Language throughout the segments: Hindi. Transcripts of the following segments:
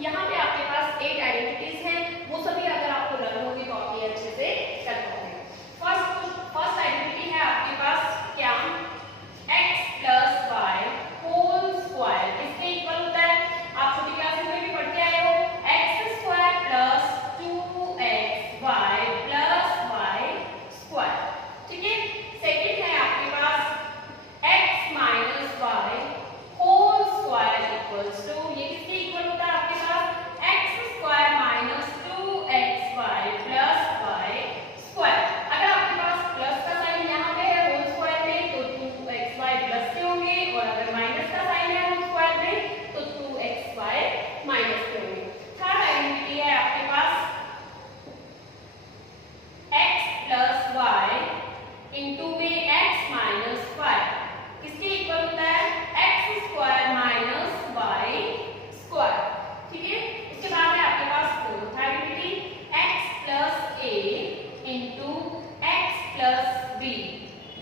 यहाँ पे आपके पास 8 आइडेंटिटीज हैं, वो सभी अगर आपको लर्न होगी तो आप ये अच्छे से कर पाओगे। फर्स्ट आइडेंटिटी है आपके पास क्या, x plus y whole square किसके इक्वल होता है, आप छोटी क्लासेस में भी पढ़ के आए हो, x square plus 2xy plus y square. ठीक है, सेकंड है आपके पास x minus y whole square equals to, ये किसके इक्वल होता है आपके पास, x square minus 2xy plus y square. अगर आपके पास प्लस का साइन यहाँ पे है होल स्क्वायर में तो 2xy प्लस के होंगे, और अगर माइनस का साइन है होल स्क्वायर में तो 2xy माइनस के होंगे। थर्ड आइडेंटिटी है आपके पास x प्लस वाई इंटू में x माइनस वाई किसके इक्वल होता है, x square minus y square. ठीक है, इसके बाद है आपके पास fourth identity x plus a into x plus b,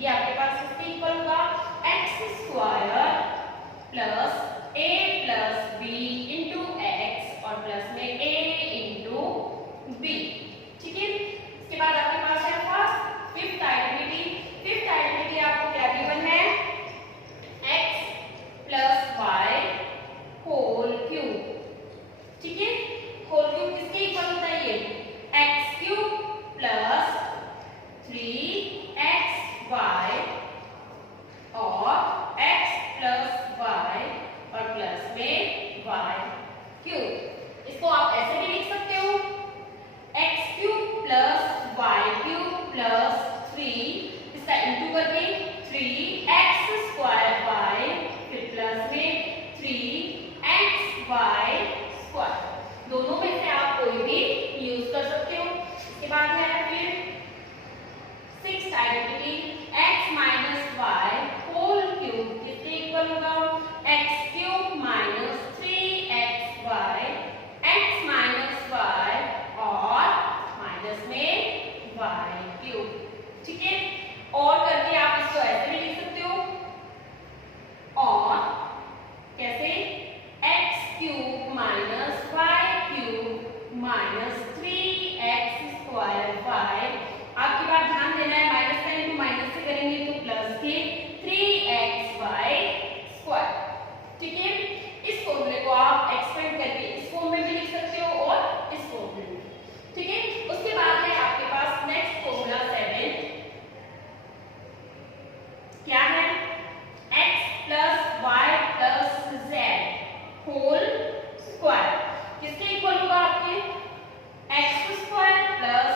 ये आपके पास किसके इक्वल होगा, x square plus a plus b into x और प्लस में a इंटू b। ठीक है, इसके बाद आपके पास है फिफ्थ आइडेंटिटी। फिफ्थ आइडेंटिटी आपको क्या गिवन है, x plus y whole cube. ठीक है, होल क्यूब किसके इक्वल होता है, ये x क्यूब प्लस 3xy और x प्लस y और प्लस में y क्यूब। इसको आप ऐसे भी लिख सकते हो, x cube plus y cube plus 3, इसका इंटू करके 3x स्क्वायर y फिर प्लस में 3xy स्क्वायर, दोनों में से आप कोई भी यूज कर सकते हो। इसके बाद है फिर sixth identity x minus y whole cube किसके इक्वल होगा, x cube minus 3xy x minus y और माइनस में y क्यूब। ठीक है, और करके आप इसको ऐसे भी लिख सकते हो, और कैसे, x cube minus y cube minus 3x square y, आपकी बात ध्यान देना है, माइनस का इंटू माइनस से करेंगे तो प्लस के 3xy स्क्वायर। ठीक है, इस फॉर्मूले को आप एक्सपेंड करके इस फॉर्म में भी लिख सकते हो और इस फॉर्म में भी। ठीक है, उसके बाद है आपके पास नेक्स्ट फॉर्मूला 7, क्या है, x plus y plus z whole square किसके इक्वल होगा आपके, x स्क्वायर प्लस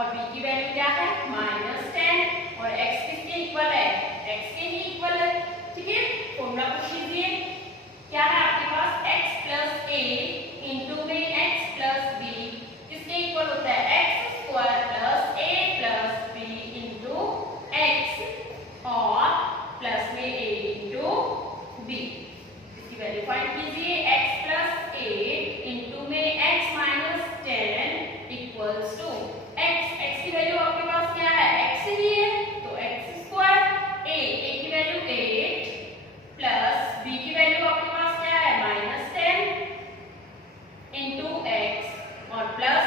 और b की वैल्यू क्या है -10 और x किसके इक्वल है x के ही इक्वल है। ठीक है, फॉर्मूला पुट कीजिए। क्या है आपके पास x प्लस a इंटू में x प्लस b किसके इक्वल होता है x square plus a plus b into x और प्लस में a इंटू b। इसकी वैल्यू फाइंड कीजिए। x प्लस a इंटू में x minus 10 equals to x की वैल्यू आपके पास क्या है x ही है तो x स्क्वायर a की वैल्यू 8 प्लस b की वैल्यू आपके पास क्या है -10 इंटू x और प्लस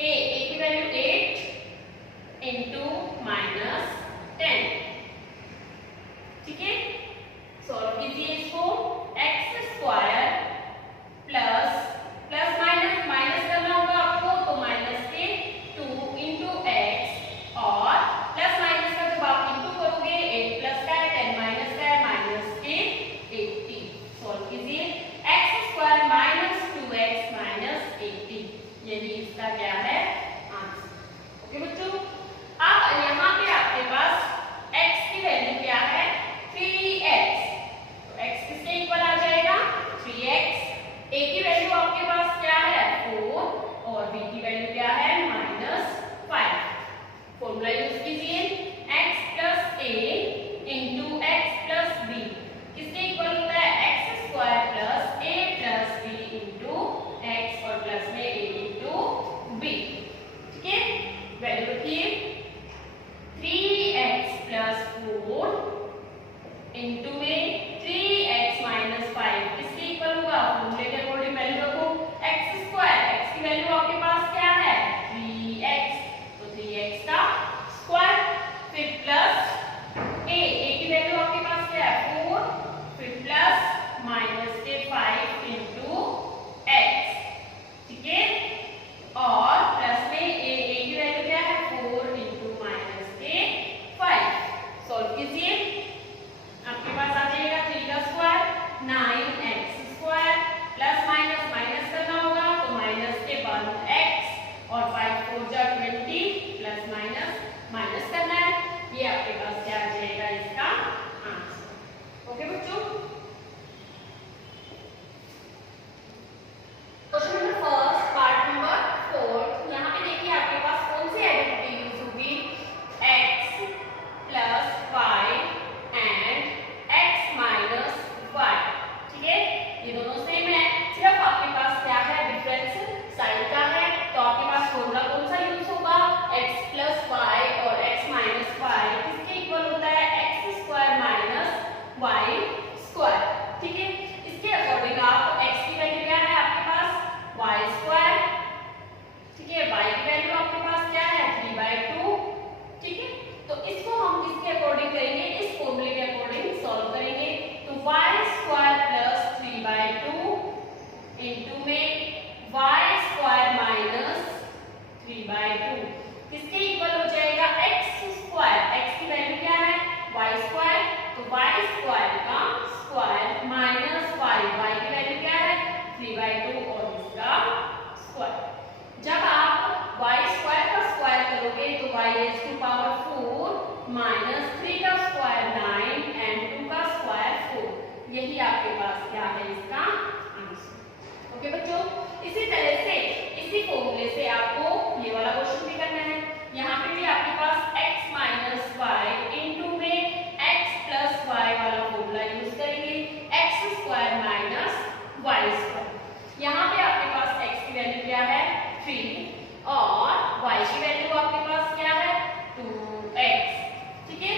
a की वैल्यू 8 इंटू -10। ठीक है, सॉल्व कीजिए इसको। x square plus plus minus minus करना होगा आपको तो माइनस के 2 इंटू एक्स और प्लस माइनस का जब आप इंटू करोगे 8 प्लस का है 10 माइनस का है माइनस के 80। सॉल्व कीजिए। x square minus 2x minus 80 यही इसका क्या है आंसर। ओके बच्चों, अब यहाँ पे आपके पास x की वैल्यू क्या है 3x तो x किसके इक्वल आ जाएगा 3x। a की वैल्यू आपके पास क्या है 4 और b की वैल्यू क्या है -5। फॉर्मूला यूज कीजिए। x plus a into x plus b किसके इक्वल होता है x square plus a plus b into x और प्लस में a इंटू b। ठीक है, वैल्यू रखिए 3x प्लस 4 इंटू में 3x माइनस 5 किसके इक्वल होगा फॉर्मूले के अकॉर्डिंग वैल्यू रखो। x स्क्वायर x की वैल्यू आपके पास क्या है 3x तो 3x का स्क्वायर फिर प्लस a की वैल्यू आपके पास क्या है 4 फिर प्लस माइनस के 5 इंटू x। ठीक है, और प्लस में a की वैल्यू क्या है 4 इंटू माइनस के 5। सॉल्व कीजिए। आपके पास आ जाएगा 3 का square 9x square plus minus minus करना होगा तो माइनस के बाद x और 5 4 जा 20 प्लस माइनस माइनस करना है। ये आपके पास क्या आ जाएगा इसका आंसर। ओके बच्चों, question number first part number 4। यहाँ पे देखिए आपके पास कौन सी आइडेंटिटी यूज होगी x plus y and x minus y। ठीक है, ये दोनों सेम है, सिर्फ आपके पास क्या है डिफरेंस साइन का है। तो आपके पास फॉर्मूला कौन सा यूज होगा x प्लस y और x माइनस y किसके इक्वल होता है x square minus y square. ठीक है, इसके अकॉर्डिंग आप x की वैल्यू क्या है आपके पास y स्क्वायर। ठीक है, y की वैल्यू आपके पास क्या है 3/2। ठीक है, तो इसको हम किसके अकॉर्डिंग करेंगे इस फॉर्मूले के अकॉर्डिंग सॉल्व करेंगे। तो y स्क्वायर प्लस 3/2 इंटू में y स्क्वायर माइनस 3/2 किसके इक्वल हो जाएगा x स्क्वायर। x की वैल्यू क्या है y स्क्वायर तो y स्क्वायर का स्क्वायर माइनस y की वैल्यू क्या है 3/2 और इसका स्क्वायर। जब आप y स्क्वायर का स्क्वायर करोगे तो y raise to power 4 minus 3 का स्क्वायर 9 एंड 2 का स्क्वायर 4। यही आपके पास क्या है इसका आंसर। ओके बच्चों, इसी तरह से इसी फॉर्मूले से आपको ये वाला क्वेश्चन भी करना है। यहाँ पे भी आपके पास x माइनस y इंटू में x प्लस y वाला फॉर्मूला यूज करेंगे x square minus y square. यहाँ पे आपके पास x की वैल्यू क्या है 3 और y की वैल्यू आपके पास क्या है 2x। ठीक है,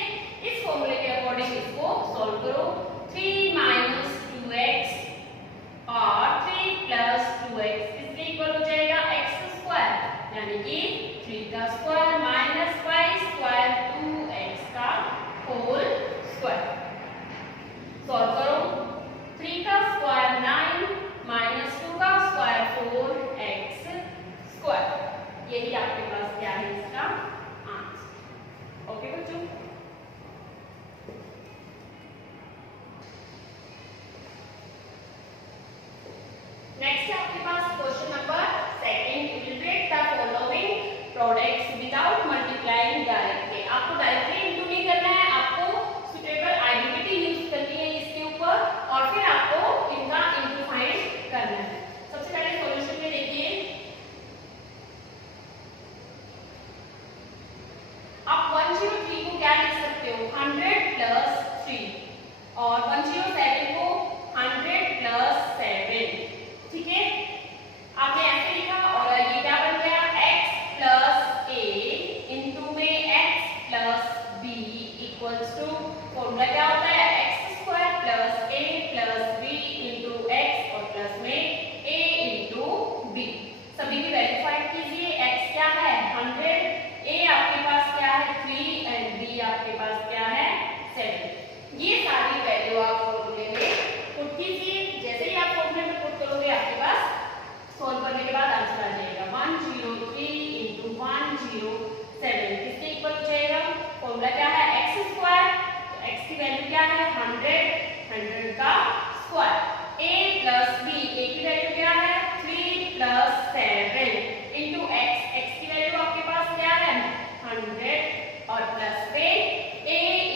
इस फॉर्मूले के अकॉर्डिंग इसको सॉल्व करो। 3 माइनस 2x और 3 प्लस 2x इसके इक्वल हो जाएगा x स्क्वायर यानी कि 3 का square minus y square 2x का होल स्क्वायर। सॉल्व करो। 3 का स्क्वायर 9 माइनस 2 का स्क्वायर 4x स्क्वायर। यही आपके पास क्या है इसका आंसर। ओके बच्चों, नेक्स्ट है आपके पास question number 2। Illustrate the following products with और 107 को 100 प्लस 7, ठीक है। आपने ऐसे लिखा और ये क्या बन गया, x प्लस a इंटू में x plus b equals to, formula क्या होता है, x square plus a plus b into x और प्लस में a इंटू b। सभी की वैल्यू फाइंड कीजिए। x क्या है 100, a आपके पास क्या है 3 एंड b आपके पास क्या है 7। ये सारी वैल्यू आप फॉर्मूले में पुट कीजिए। जैसे ही आप फॉर्मूले में पुट करोगे आपके पास सॉल्व करने के बाद आंसर आ जाएगा 103 इंटू 107 किसके इक्वल हो जाएगा, फॉर्मूला क्या है x स्क्वायर, तो x की वैल्यू क्या है 100 का square, a plus b, a की वैल्यू क्या है 3 प्लस 7 इंटू x की वैल्यू आपके पास क्या है 100 और प्लस पे a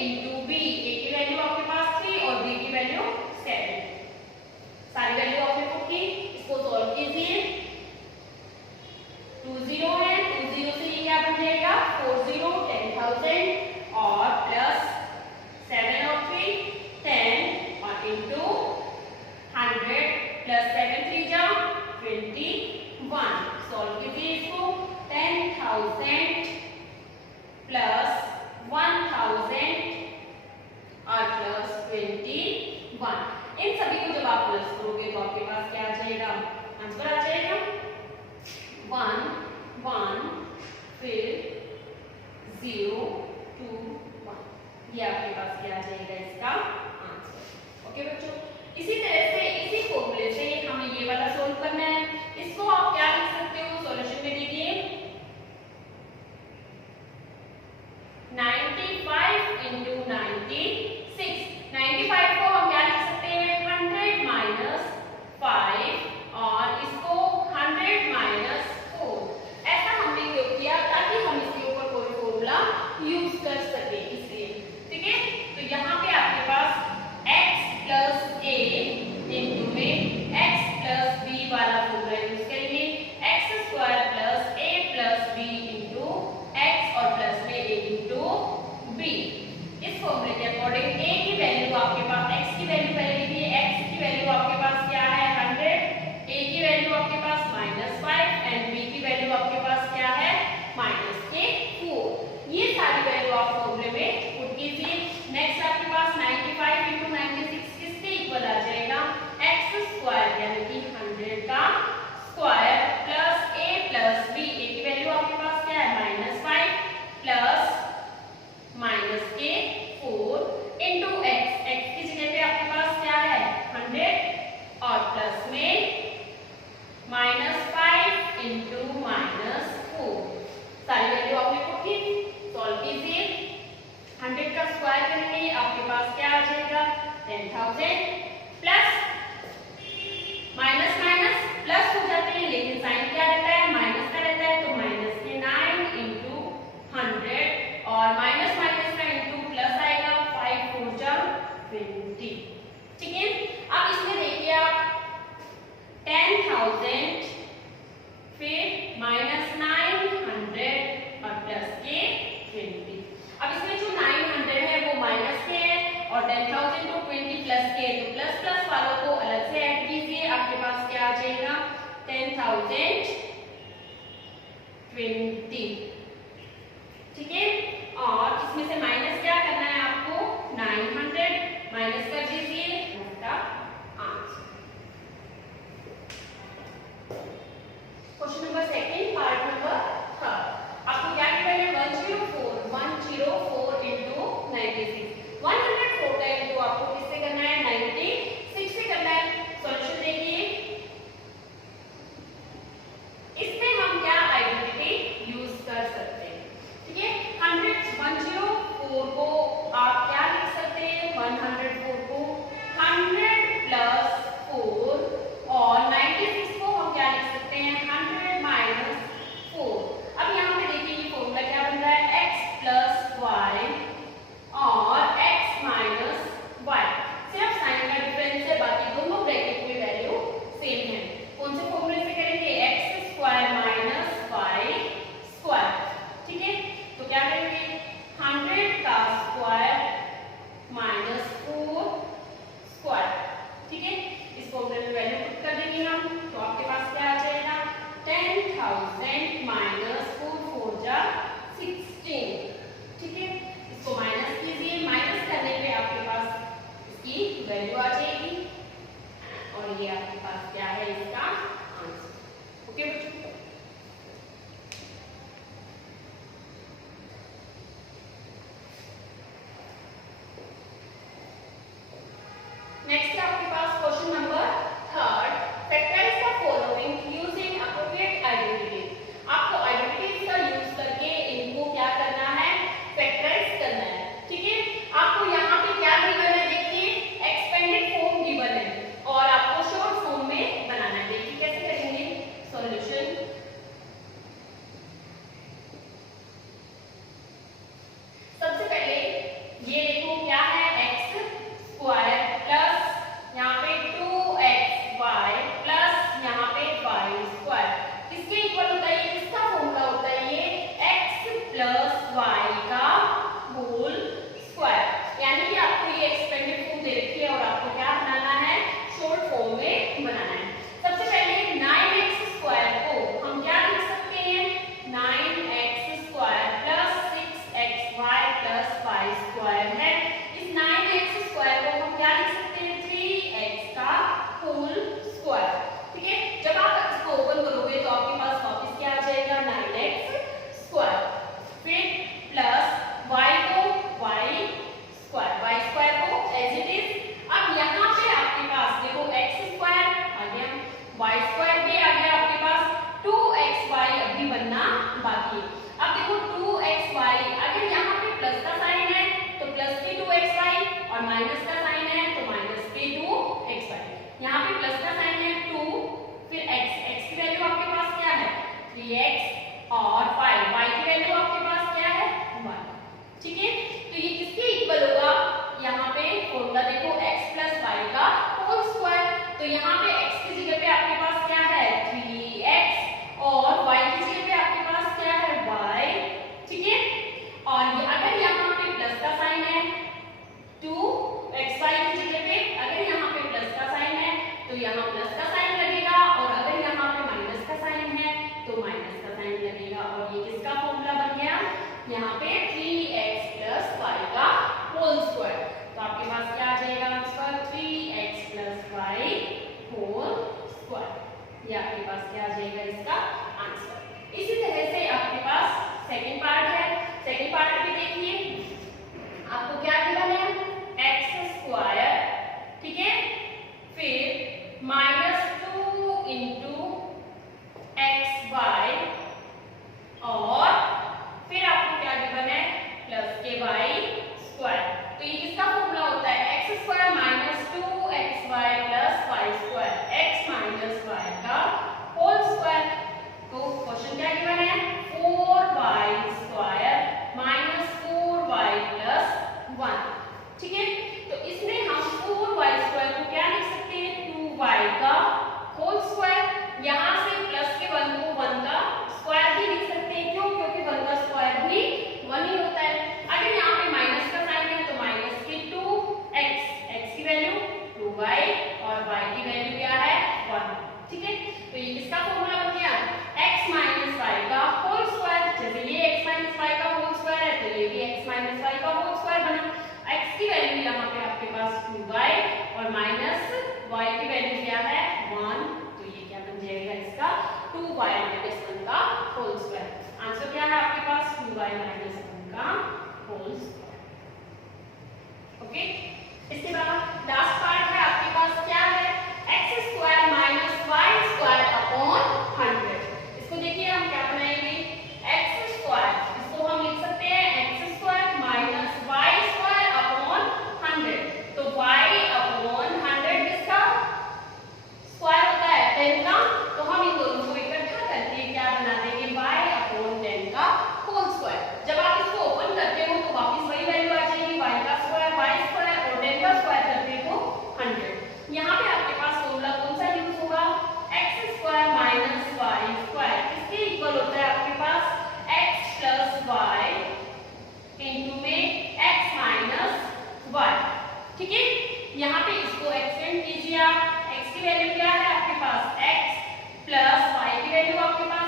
इंटू b, a की वैल्यू आपके पास 3 और b की वैल्यू 7। सारी वैल्यू आपने पुट की, इसको सॉल्व कीजिए। 2 0 है, 2 0 से ये क्या बन जाएगा 40, 10,000 और प्लस 7 और 3 10 और इंटू 100 प्लस 7 3 जा 21। सॉल्व कीजिए इसको, 10,000 प्लस 1,000 और प्लस 21। इन सभी को जब आप प्लस करोगे तो आपके पास क्या आ जाएगा, आंसर आ जाएगा 1 1 फिर 0 2 1। ये आपके पास क्या आ जाएगा इसका आंसर। ओके बच्चों, इसी तरह से इसी फॉर्मूले से हमें ये वाला सोल्व करना है। इसको आप क्या लिख सकते हो, सॉल्यूशन में देखिए 95 इंटू 96। 95 को हम क्या लिख सकते हैं 100 माइनस 5 और इसको 100 माइनस 4। ऐसा हमने क्यों किया, ताकि हम इसके ऊपर कोई फॉर्मूला यूज कर सके इसलिए, ठीक है। तो यहाँ पे आपके पास x प्लस a इंटू में x प्लस b वाला फॉर्मूला यूज करेंगे, x square plus a plus b into x और प्लस में a इंटू b। इस फॉर्मूले के अकॉर्डिंग a की वैल्यू आपके पास, x की वैल्यू पहले लिखिए, x की वैल्यू आपके पास क्या है 100, a की वैल्यू आपके पास -5 एंड b की वैल्यू आपके पास क्या है -4। ये सारी वैल्यू आप फॉर्मूले में पुट कीजिए। नेक्स्ट आपके पास 95 इंटू 96 किसके इक्वल आ जाएगा, x स्क्वायर यानी कि 100 का square plus a plus b, a की वैल्यू आपके पास क्या है -5 प्लस -4 इंटू x की जगह पे आपके पास क्या है 100 और प्लस में -5 इंटू -4। सारी वैल्यू आपने पुट की, सॉल्व कीजिए। 100 का स्क्वायर करेंगे आपके पास क्या आ जाएगा 10,000 प्लस माइनस माइनस प्लस हो जाते हैं, लेकिन साइन क्या रहता है माइनस का रहता है, तो माइनस के 9 इंटू 100 और माइनस माइनस का इंटू प्लस आएगा 5 4 जा 20, ठीक है। अब इसमें देखिए आप 10,000 फिर -900 और प्लस के 20। अब इसमें जो 900 है वो माइनस के है और 10,000 को 20 प्लस के, तो प्लस प्लस वालों को अलग से ऐड कीजिए, आपके पास क्या आ जाएगा 10,020, ठीक है। और इसमें से माइनस क्या करना है आपको 900 माइनस कर दीजिए, आपका answer. Question number second part number third, आपको क्या गिवन है 104 इंटू 96। 104 का इंटू आपको किससे करना है 96 से करना है। सॉल्यूशन देखिए, इसमें हम क्या आइडेंटिटी यूज कर की वैल्यू आ जाएगी और ये आपके पास क्या है इसका आंसर। ओके बच्चों, नेक्स्ट है आपके पास question number 3, factorise the following using appropriate identity. आपको आइडेंटिटीज का यूज करके इनको क्या करना है, फैक्टराइज करना है। ठीक है, आपको यहाँ पे क्या गिवन है, देखिए एक्सपेंडेड फॉर्म गिवन है और आपको शॉर्ट फॉर्म में बनाना है। देखिए कैसे करेंगे सॉल्यूशन। सबसे पहले ये देखो क्या है, एक्स स्क्वायर प्लस यहाँ पे 2xy प्लस यहाँ पे y स्क्वायर किसके इक्वल होता है, ये किसका फॉर्मूला होता है, ये x प्लस y का होल स्क्वायर। यानी कि आपको ये एक्सपेंडेड फॉर्म दे रखी है और आपको क्या बनाना है, शॉर्ट फॉर्म में बनाना है। सबसे पहले 9x स्क्वायर को हम क्या लिख सकते हैं, 9x square plus 6xy plus y square है। इस 9x स्क्वायर को हम क्या लिख सकते हैं, 3x का होल स्क्वायर। ठीक है, जब आप इसको ओपन करोगे तो आपके पास वापस क्या आ जाएगा, 9x स्क्वायर, फिर प्लस y को y स्क्वायर को एज इट इज। अब यहाँ पे आपके पास देखो x स्क्वायर आ गया, y स्क्वायर भी आ गया आपके पास, 2xy अभी बनना बाकी। अब देखो 2xy, अगर यहाँ पे प्लस का साइन है तो प्लस के 2xy और माइनस का साइन है तो माइनस के 2xy। यहाँ पे प्लस का साइन है 2, फिर x की वैल्यू आपके पास क्या है 3x और y की वैल्यू आपके पास क्या है 1। ठीक है, तो ये किसके इक्वल होगा, यहाँ पे फॉर्मूला देखो x प्लस y का होल स्क्वायर। तो यहाँ पे x की जगह पे आपके पास क्या है 3x और y की जगह पे आपके पास क्या है y। ठीक है, और ये अगर यहाँ पे प्लस का साइन है 2xy की जगह पे, अगर यहाँ पे प्लस का साइन है तो यहाँ प्लस का साइन लगेगा और अगर यहाँ पे माइनस का साइन है तो माइनस का साइन लगेगा और ये किसका फॉर्मूला बन गया, यहाँ पे 3x प्लस y का होल स्क्वायर। तो आपके पास क्या आ जाएगा answer, 3x plus y whole square. ये आपके पास क्या आ जाएगा इसका आंसर। इसी तरह से आपके पास सेकंड पार्ट है, सेकंड पार्ट में देखिए आपको क्या गिवन है, x स्क्वायर, ठीक है, फिर -2 इंटू xy और फिर आपको क्या गिवन है प्लस के y स्क्वायर। तो ये किसका फॉर्मूला होता है, x square -2xy plus y square, x minus y का होल स्क्वायर। तो क्वेश्चन क्या गिवन है, 4y स्क्वायर -4y प्लस 1। ठीक है, तो इसमें हम 4y स्क्वायर को क्या लिख सकते हैं, 2y का होल स्क्वायर। यहाँ से प्लस के 1 को 1 का स्क्वायर भी लिख सकते हैं, क्यों, क्योंकि 1 का स्क्वायर भी 1 ही होता है। अगर यहाँ पे माइनस का साइन है तो माइनस के 2x, की वैल्यू 2y और y की वैल्यू क्या है 1। ठीक है, तो ये किसका फॉर्मूला बन गया, x माइनस y का होल स्क्वायर। जैसे ये x माइनस y का होल स्क्वायर है तो ये भी x माइनस y का होल स्क्वायर बना। x की वैल्यू यहाँ पे आपके पास 2y और माइनस y की वैल्यू क्या है 1, तो ये क्या बन जाएगा इसका 2y माइनस 1 का होल स्क्वायर। आंसर क्या है आपके पास 2y माइनस 1 का होल स्क्वायर। ओके, इसके बाद लास्ट पार्ट है आपके पास क्या है, x square minus y square upon 100। इसको देखिए हम क्या बनाएंगे, x स्क्वायर, इसको हम लिख सकते हैं x square minus y square upon 100। तो y अपॉन 100 किसका स्क्वायर होता है 10 का, तो हम इन दोनों को इकट्ठा करके क्या बना देंगे y अपॉन 10 का होल स्क्वायर। जब आप इसको ओपन करते हो तो वापस वही वैल्यू आ जाएगी, y का स्क्वायर y स्क्वायर और 10 का स्क्वायर करते हो 100। यहाँ पे आपके पास फॉर्मूला कौन सा यूज होगा, x square minus y square किसके इक्वल होता है आपके पास x प्लस y इंटू में x माइनस y। ठीक है, यहाँ पे इसको एक्सटेंड कीजिए आप, x की वैल्यू क्या है आपके पास x प्लस y की वैल्यू आपके पास